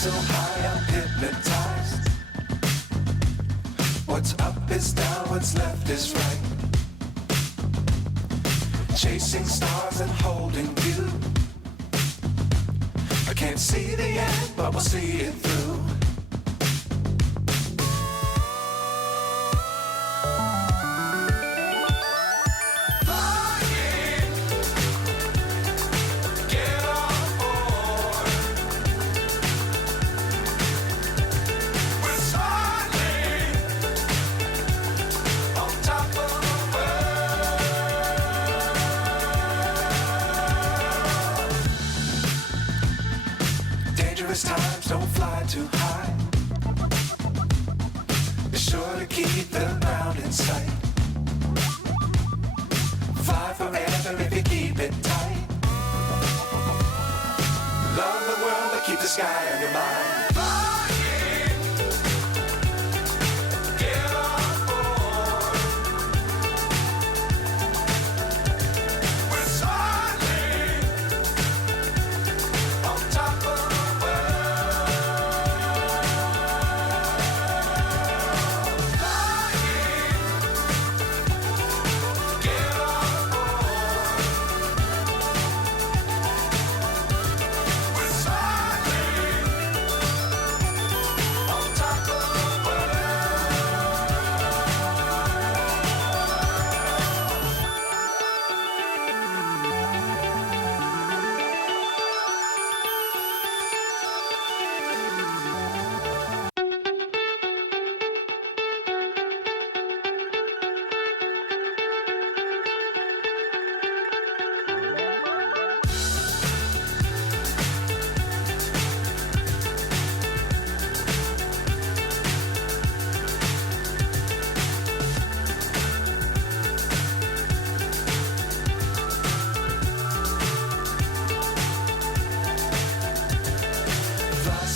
so high I'm hypnotized. What's up is down, what's left is right. Chasing stars and holding you. I can't see the end, but we'll see it through. Dangerous times, don't fly too high. Be sure to keep the ground in sight. Fly forever if you keep it tight. Love the world, but keep the sky on your mind.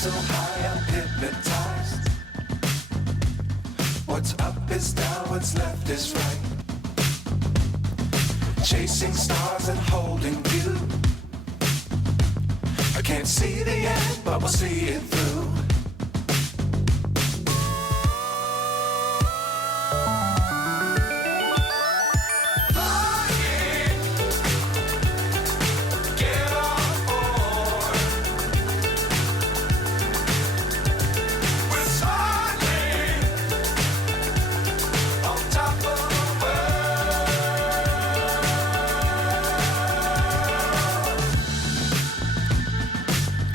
So high I'm hypnotized. What's up is down, what's left is right. Chasing stars and holding you. I can't see the end, but we'll see it through.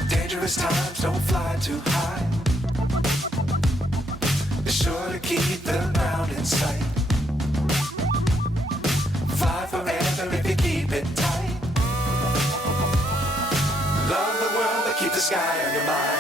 Dangerous times, don't fly too high. Be sure to keep the ground in sight. Fly forever if you keep it tight. Love the world, but keep the sky on your mind.